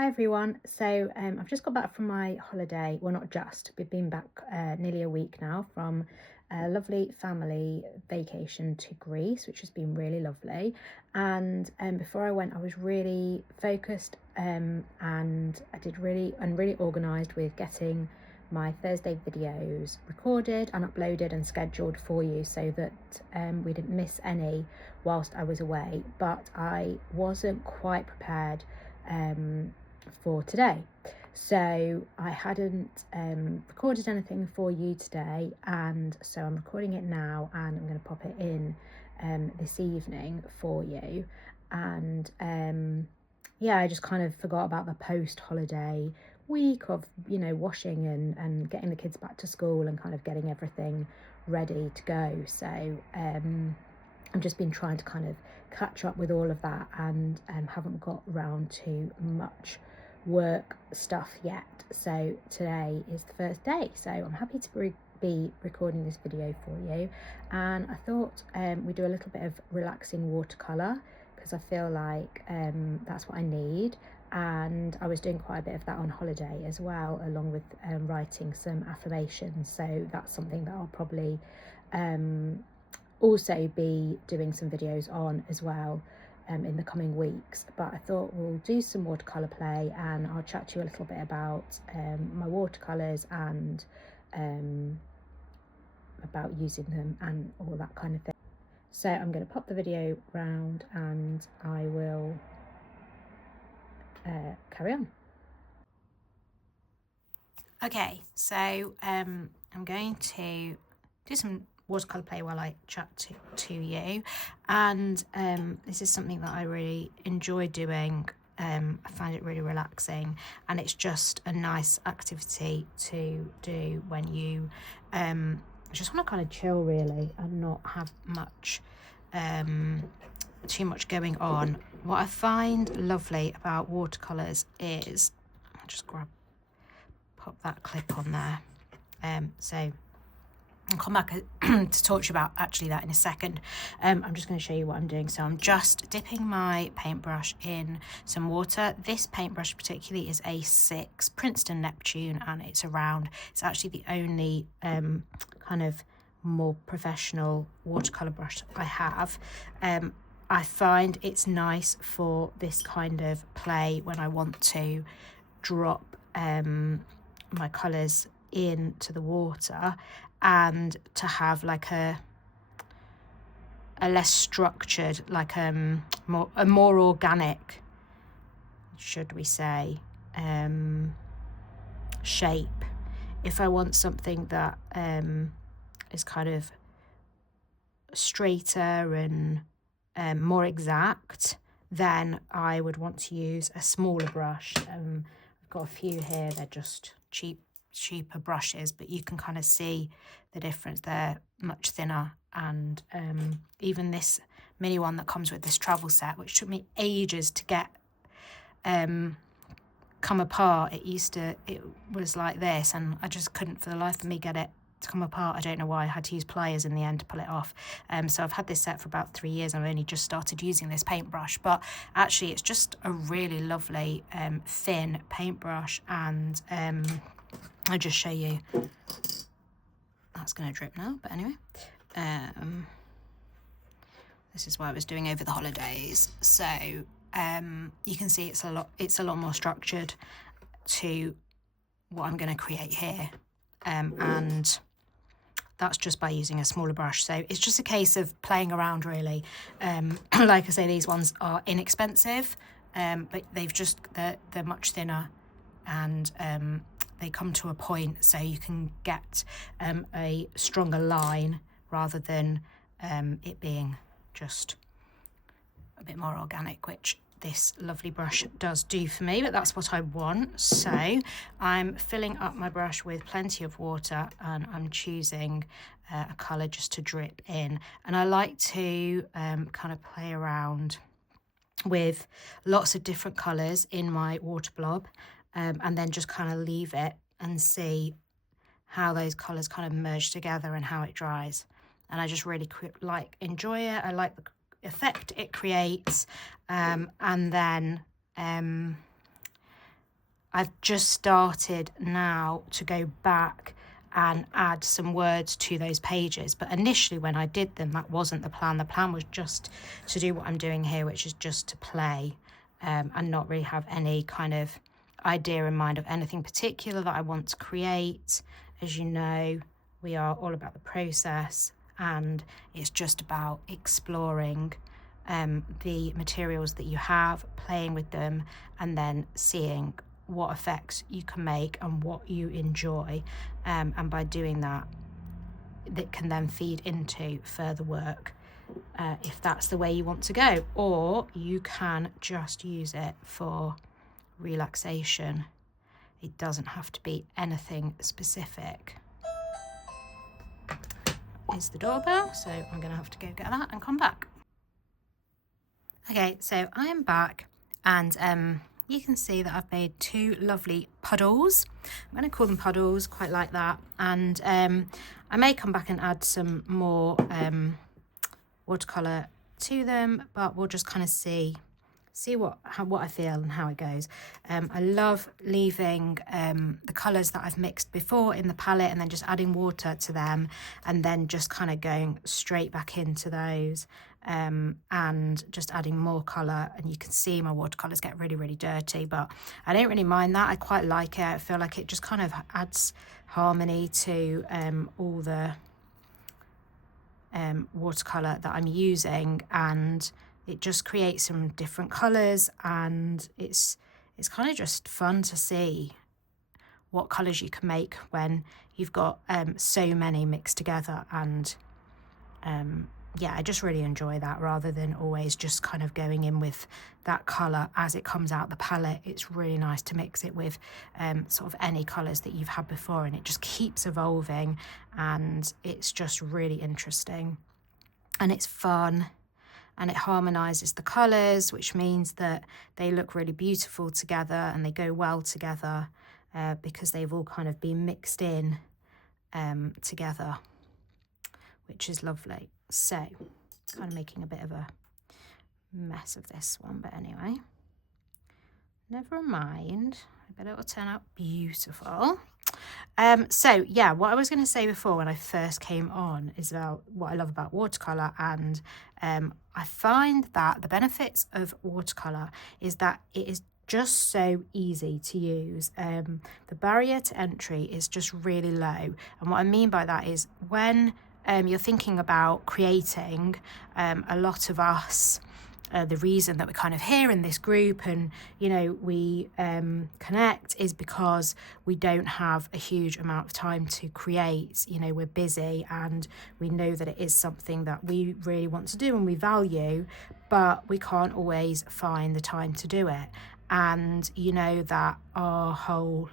Hi everyone, so I've just got back from my holiday, well not just, we've been back nearly a week now from a lovely family vacation to Greece, which has been really lovely. And before I went I was really focused and really organised with getting my Thursday videos recorded and uploaded and scheduled for you so that we didn't miss any whilst I was away, but I wasn't quite prepared for today, so I hadn't recorded anything for you today, and so I'm recording it now and I'm going to pop it in this evening for you. And yeah, I just kind of forgot about the post-holiday week of, you know, washing and getting the kids back to school and kind of getting everything ready to go. So I've just been trying to kind of catch up with all of that and haven't got around to much work stuff yet. So today is the first day, so I'm happy to be recording this video for you. And I thought we'd do a little bit of relaxing watercolour because I feel like that's what I need. And I was doing quite a bit of that on holiday as well, along with writing some affirmations. So that's something that I'll probably also be doing some videos on as well in the coming weeks. But I thought we'll do some watercolour play and I'll chat to you a little bit about my watercolours and about using them and all that kind of thing. So I'm going to pop the video round and I will carry on. Okay, so I'm going to do some watercolour play while I chat to you, and this is something that I really enjoy doing. I find it really relaxing, and it's just a nice activity to do when you just want to kind of chill really and not have much too much going on. What I find lovely about watercolours is, I'll just pop that clip on there. So I'll come back to talk to you about actually that in a second. I'm just going to show you what I'm doing. So I'm just dipping my paintbrush in some water. This paintbrush particularly is a 6 Princeton Neptune, and it's actually the only kind of more professional watercolour brush I have. I find it's nice for this kind of play when I want to drop my colours into the water and to have like a less structured, like a more organic, should we say, shape. If I want something that is kind of straighter and more exact, then I would want to use a smaller brush. I've got a few here, they're just cheaper brushes, but you can kind of see the difference. They're much thinner, and even this mini one that comes with this travel set, which took me ages to get come apart. It was like this, and I just couldn't for the life of me get it to come apart. I don't know why. I had to use pliers in the end to pull it off. So I've had this set for about 3 years. I've only just started using this paintbrush, but actually it's just a really lovely thin paintbrush. And I'll just show you. That's going to drip now, but anyway, this is what I was doing over the holidays. So you can see it's a lot more structured to what I'm going to create here, and that's just by using a smaller brush. So it's just a case of playing around really. Like I say, these ones are inexpensive, but they're much thinner, and they come to a point so you can get a stronger line rather than it being just a bit more organic, which this lovely brush does do for me, but that's what I want. So I'm filling up my brush with plenty of water, and I'm choosing a colour just to drip in. And I like to kind of play around with lots of different colours in my water blob, and then just kind of leave it and see how those colours kind of merge together and how it dries. And I just really enjoy it. I like the effect it creates, and then I've just started now to go back and add some words to those pages, but initially when I did them, that wasn't the plan. The plan was just to do what I'm doing here, which is just to play, and not really have any kind of idea in mind of anything particular that I want to create. As you know, we are all about the process, and it's just about exploring the materials that you have, playing with them, and then seeing what effects you can make and what you enjoy, and by doing that, that can then feed into further work, if that's the way you want to go. Or you can just use it for relaxation. It doesn't have to be anything specific. Is the doorbell, so I'm gonna have to go get that and come back. Okay, so I am back, and you can see that I've made two lovely puddles. I'm going to call them puddles, quite like that. And I may come back and add some more watercolour to them, but we'll just kind of see what I feel and how it goes. I love leaving the colours that I've mixed before in the palette and then just adding water to them, and then just kind of going straight back into those, and just adding more colour. And you can see my watercolours get really, really dirty, but I don't really mind that. I quite like it. I feel like it just kind of adds harmony to all the watercolour that I'm using, and it just creates some different colours, and it's kind of just fun to see what colours you can make when you've got so many mixed together. And yeah, I just really enjoy that, rather than always just kind of going in with that colour as it comes out the palette. It's really nice to mix it with sort of any colours that you've had before, and it just keeps evolving, and it's just really interesting, and it's fun, and it harmonises the colours, which means that they look really beautiful together and they go well together, because they've all kind of been mixed in together, which is lovely. So, kind of making a bit of a mess of this one, but anyway, never mind. I bet it will turn out beautiful. So yeah, what I was going to say before when I first came on is about what I love about watercolour, and I find that the benefits of watercolour is that it is just so easy to use. The barrier to entry is just really low, and what I mean by that is when you're thinking about creating, a lot of us, the reason that we're kind of here in this group and, you know, we connect is because we don't have a huge amount of time to create. You know, we're busy and we know that it is something that we really want to do and we value, but we can't always find the time to do it. And, you know, that our whole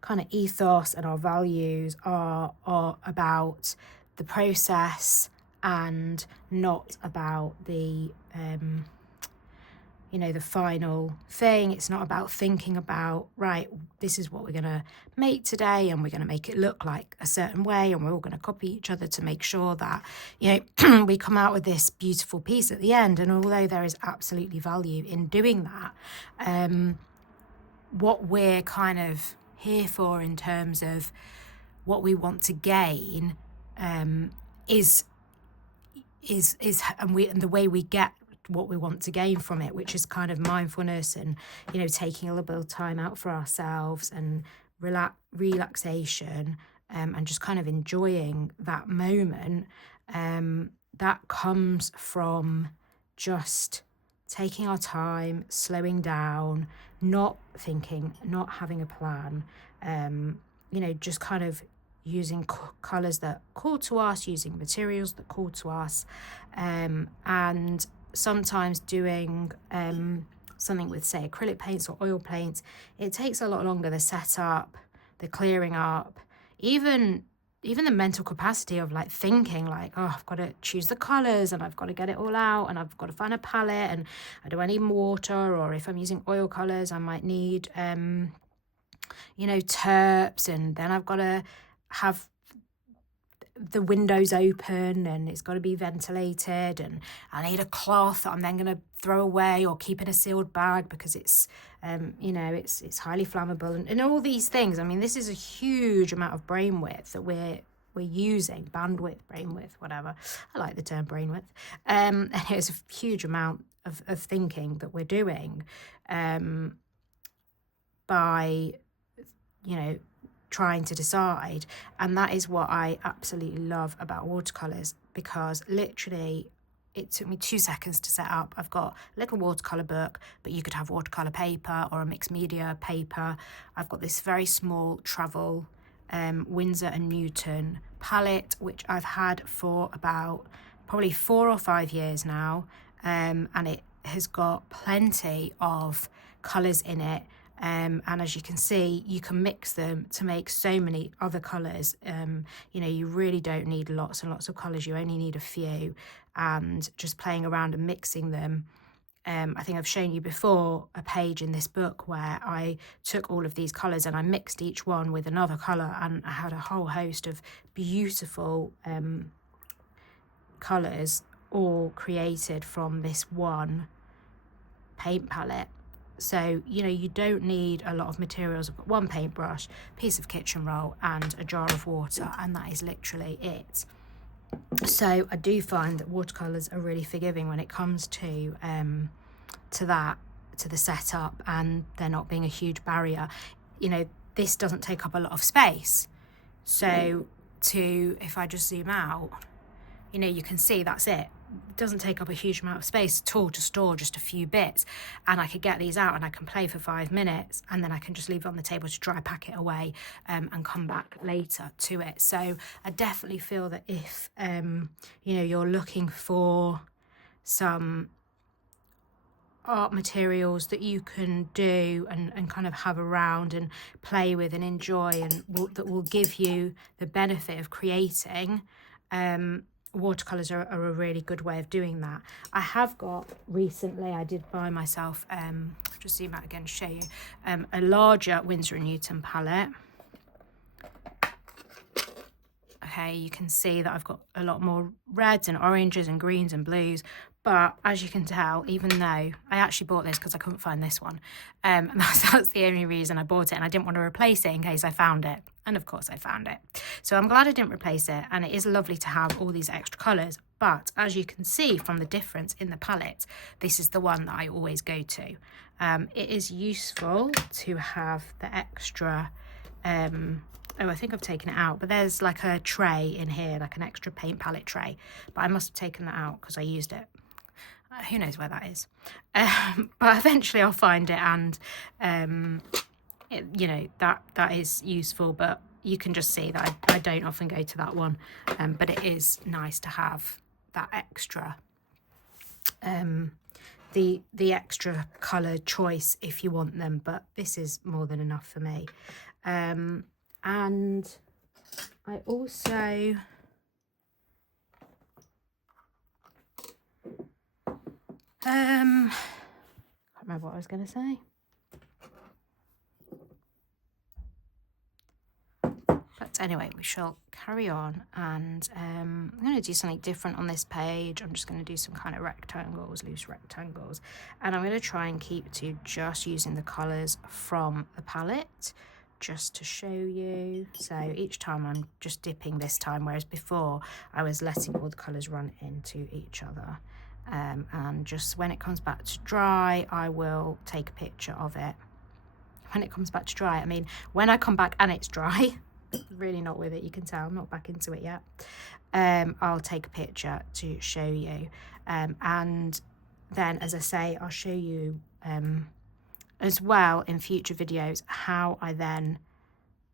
kind of ethos and our values are about the process and not about the you know, the final thing. It's not about thinking about, right, this is what we're going to make today and we're going to make it look like a certain way and we're all going to copy each other to make sure that, you know, we come out with this beautiful piece at the end. And although there is absolutely value in doing that, what we're kind of here for in terms of what we want to gain is and the way we get what we want to gain from it, which is kind of mindfulness and, you know, taking a little bit of time out for ourselves and relaxation, and just kind of enjoying that moment, that comes from just taking our time, slowing down, not thinking, not having a plan, you know, just kind of using colours that call to us, using materials that call to us, and sometimes doing something with, say, acrylic paints or oil paints. It takes a lot longer, the setup, the clearing up, even the mental capacity of like thinking like, oh, I've got to choose the colours and I've got to get it all out and I've got to find a palette and do I need water, or if I'm using oil colours I might need you know, terps, and then I've got to have the windows open and it's got to be ventilated, and I need a cloth that I'm then going to throw away or keep in a sealed bag because it's you know, it's highly flammable, and all these things. I mean, this is a huge amount of brain width that we're using, bandwidth, brainwidth, whatever. I like the term brainwidth. And it's a huge amount of thinking that we're doing by, you know, trying to decide. And that is what I absolutely love about watercolours, because literally it took me 2 seconds to set up. I've got a little watercolour book, but you could have watercolour paper or a mixed media paper. I've got this very small travel Winsor and Newton palette, which I've had for about probably 4 or 5 years now, and it has got plenty of colours in it. And as you can see, you can mix them to make so many other colours. You know, you really don't need lots and lots of colours. You only need a few, and just playing around and mixing them. I think I've shown you before a page in this book where I took all of these colours and I mixed each one with another colour, and I had a whole host of beautiful colours all created from this one paint palette. So, you know, you don't need a lot of materials. I've got one paintbrush, piece of kitchen roll and a jar of water, and that is literally it. So I do find that watercolours are really forgiving when it comes to the setup, and there not being a huge barrier. You know, this doesn't take up a lot of space. So if I just zoom out, you know, you can see that's it. It doesn't take up a huge amount of space at all to store just a few bits, and I could get these out and I can play for 5 minutes, and then I can just leave it on the table to dry, pack it away, and come back later to it. So I definitely feel that if you know, you're looking for some art materials that you can do and kind of have around and play with and enjoy, and that will give you the benefit of creating, watercolours are a really good way of doing that. I have got recently, I did buy myself, just zoom out again to show you, a larger Winsor & Newton palette. Okay, you can see that I've got a lot more reds and oranges and greens and blues, but as you can tell, even though I actually bought this because I couldn't find this one, and that's the only reason I bought it, and I didn't want to replace it in case I found it, and of course I found it. So I'm glad I didn't replace it, and it is lovely to have all these extra colours, but as you can see from the difference in the palette, this is the one that I always go to. It is useful to have the extra, oh, I think I've taken it out, but there's like a tray in here, like an extra paint palette tray, but I must have taken that out because I used it. Who knows where that is, but eventually I'll find it, and you know, that is useful, but you can just see that I don't often go to that one, but it is nice to have that extra, the extra colour choice if you want them, but this is more than enough for me. And I also can't remember what I was going to say. But anyway, we shall carry on, and I'm going to do something different on this page. I'm just going to do some kind of rectangles, loose rectangles, and I'm going to try and keep to just using the colours from the palette, just to show you. So each time I'm just dipping this time, whereas before I was letting all the colours run into each other. And just when it comes back to dry, I will take a picture of it. When it comes back to dry, I mean when I come back and it's dry, really not with it, you can tell I'm not back into it yet. I'll take a picture to show you, and then, as I say, I'll show you as well in future videos how I then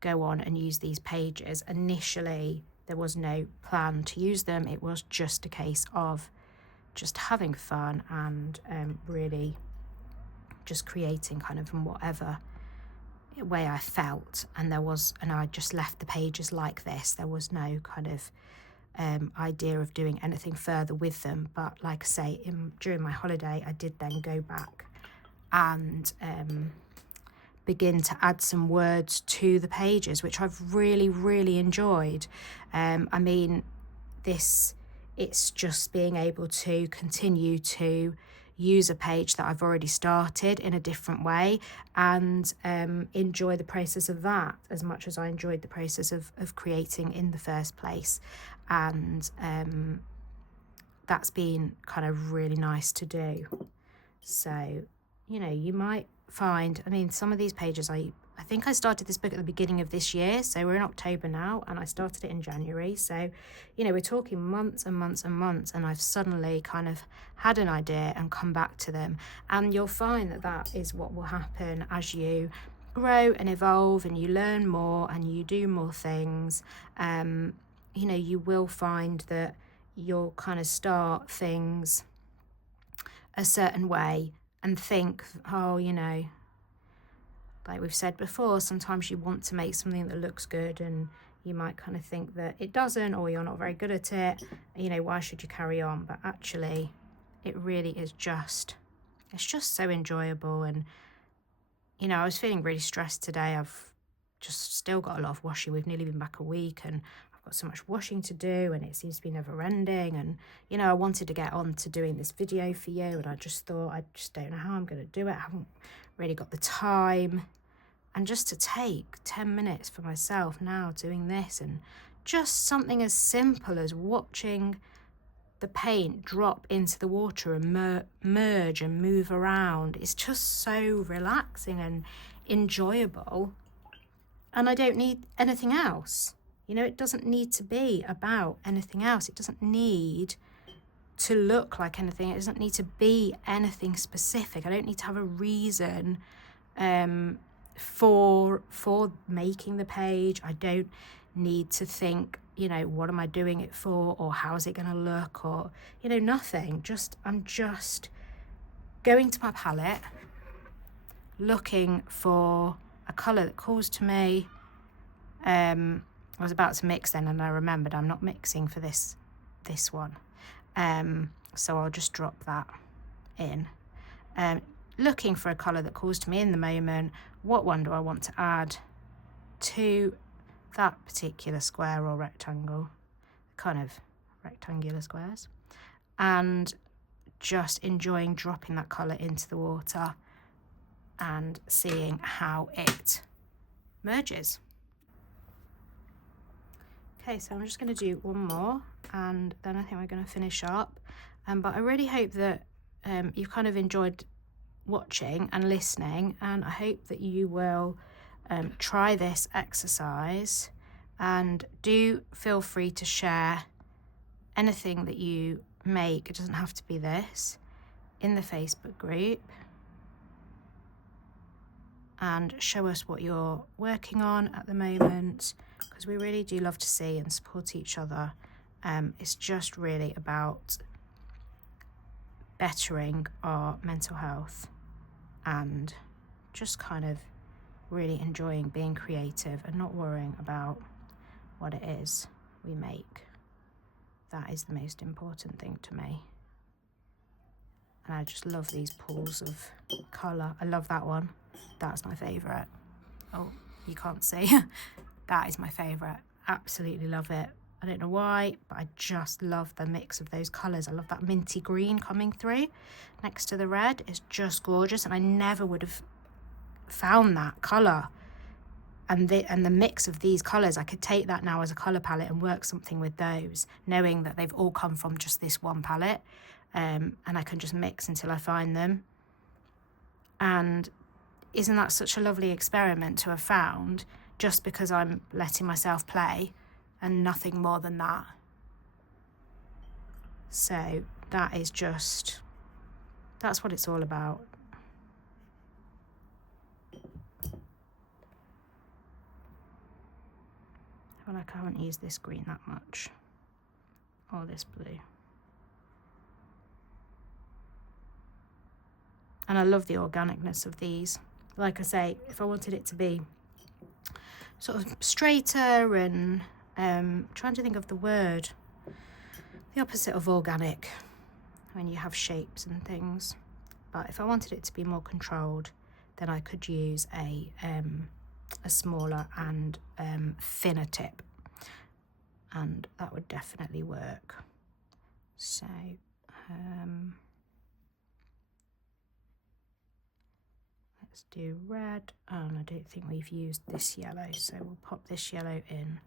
go on and use these pages. Initially there was no plan to use them, it was just a case of just having fun and really just creating kind of in whatever way I felt, and I just left the pages like this. There was no kind of idea of doing anything further with them, but like I say, during my holiday I did then go back and begin to add some words to the pages, which I've really enjoyed. I mean, it's just being able to continue to use a page that I've already started in a different way, and enjoy the process of that as much as I enjoyed the process of creating in the first place. And that's been kind of really nice to do. So, you know, you might find, I mean, some of these pages, I think I started this book at the beginning of this year, so we're in October now, and I started it in January. So, you know, we're talking months and months and months, and I've suddenly kind of had an idea and come back to them. And you'll find that that is what will happen as you grow and evolve and you learn more and you do more things. You know, you will find that you'll kind of start things a certain way and think, oh, you know, like we've said before, sometimes you want to make something that looks good and you might kind of think that it doesn't, or you're not very good at it, you know, why should you carry on? But actually it really is just, it's just so enjoyable. And, you know, I was feeling really stressed today. I've just still got a lot of washing. We've nearly been back a week and I've got so much washing to do and it seems to be never ending. And, you know, I wanted to get on to doing this video for you, and I just thought, I just don't know how I'm going to do it. I haven't really got the time. And just to take 10 minutes for myself now doing this, and just something as simple as watching the paint drop into the water and merge and move around. It's just so relaxing and enjoyable. And I don't need anything else. You know, it doesn't need to be about anything else. It doesn't need to look like anything. It doesn't need to be anything specific. I don't need to have a reason for making the page. I don't need to think, you know, what am I doing it for, or how is it going to look, or, you know, nothing. I'm just going to my palette, looking for a colour that calls to me. I was about to mix then, and I remembered I'm not mixing for this one, so I'll just drop that in. Looking for a colour that calls to me in the moment. What one do I want to add to that particular square or rectangle, kind of rectangular squares, and just enjoying dropping that colour into the water and seeing how it merges. Okay, so I'm just going to do one more and then I think we're going to finish up. But I really hope that you've kind of enjoyed watching and listening, and I hope that you will try this exercise, and do feel free to share anything that you make, it doesn't have to be this, in the Facebook group, and show us what you're working on at the moment, because we really do love to see and support each other. It's just really about bettering our mental health and just kind of really enjoying being creative and not worrying about what it is we make. That is the most important thing to me. And I just love these pools of colour. I love that one. That's my favourite. Oh, you can't see. That is my favourite. Absolutely love it. I don't know why, but I just love the mix of those colours. I love that minty green coming through next to the red. It's just gorgeous, and I never would have found that colour. And the mix of these colours, I could take that now as a colour palette and work something with those, knowing that they've all come from just this one palette. And I can just mix until I find them. And isn't that such a lovely experiment to have found, just because I'm letting myself play and nothing more than that? So that is just, that's what it's all about. I feel like I haven't used this green that much, or this blue. And I love the organicness of these. Like I say, if I wanted it to be sort of straighter and trying to think of the word, the opposite of organic, when you have shapes and things. But if I wanted it to be more controlled, then I could use a smaller and thinner tip, and that would definitely work. So let's do red, and I don't think we've used this yellow, so we'll pop this yellow in.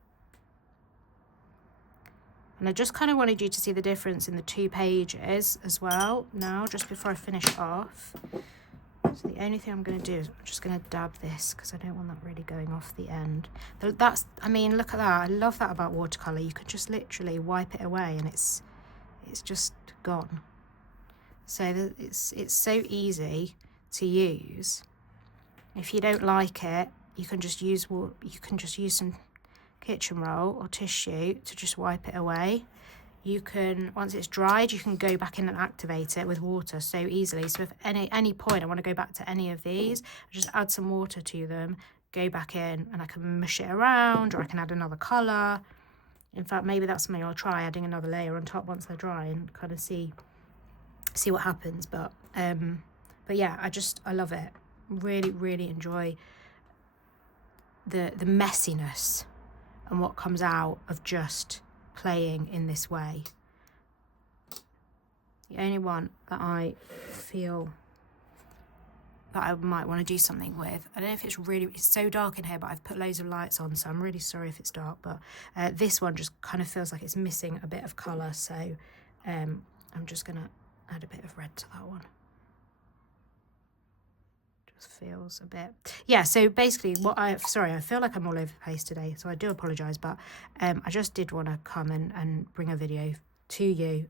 And I just kind of wanted you to see the difference in the 2 pages as well now, just before I finish off. So the only thing I'm going to do is I'm just going to dab this, because I don't want that really going off the end. That's, I mean, look at that. I love that about watercolour. You can just literally wipe it away and it's just gone. So it's so easy to use. If you don't like it, you can just use some kitchen roll or tissue to just wipe it away. You can, once it's dried, you can go back in and activate it with water so easily. So if any point I want to go back to any of these, I just add some water to them, go back in, and I can mush it around, or I can add another colour. In fact, maybe that's something I'll try, adding another layer on top once they're dry, and kind of see what happens. But yeah, I love it. Really, really enjoy the messiness and what comes out of just playing in this way. The only one that I feel that I might want to do something with, I don't know if it's so dark in here, but I've put loads of lights on, so I'm really sorry if it's dark, but this one just kind of feels like it's missing a bit of colour, so I'm just going to add a bit of red to that one. Feels a bit, yeah. So basically sorry, I feel like I'm all over the place today, so I do apologize, but I just did want to come and bring a video to you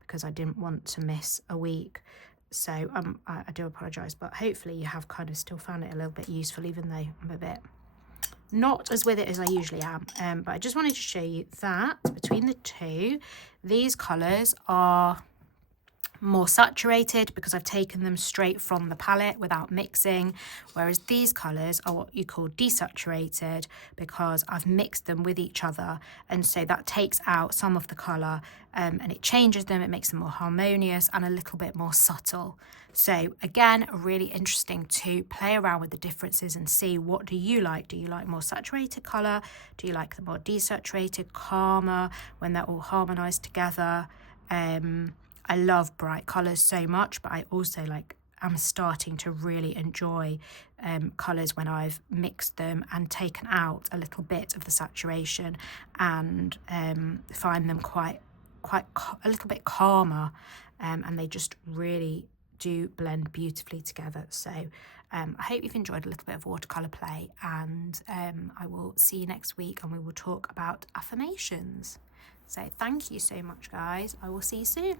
because I didn't want to miss a week. So I do apologize, but hopefully you have kind of still found it a little bit useful, even though I'm a bit not as with it as I usually am. But I just wanted to show you that between the two, these colors are more saturated because I've taken them straight from the palette without mixing, whereas these colours are what you call desaturated because I've mixed them with each other, and so that takes out some of the colour and it changes them, it makes them more harmonious and a little bit more subtle. So again, really interesting to play around with the differences and see, what do you like? Do you like more saturated colour? Do you like the more desaturated, calmer, when they're all harmonised together? I love bright colours so much, but I also I'm starting to really enjoy colours when I've mixed them and taken out a little bit of the saturation, and find them quite a little bit calmer, and they just really do blend beautifully together. So I hope you've enjoyed a little bit of watercolour play, and I will see you next week and we will talk about affirmations. So thank you so much, guys. I will see you soon.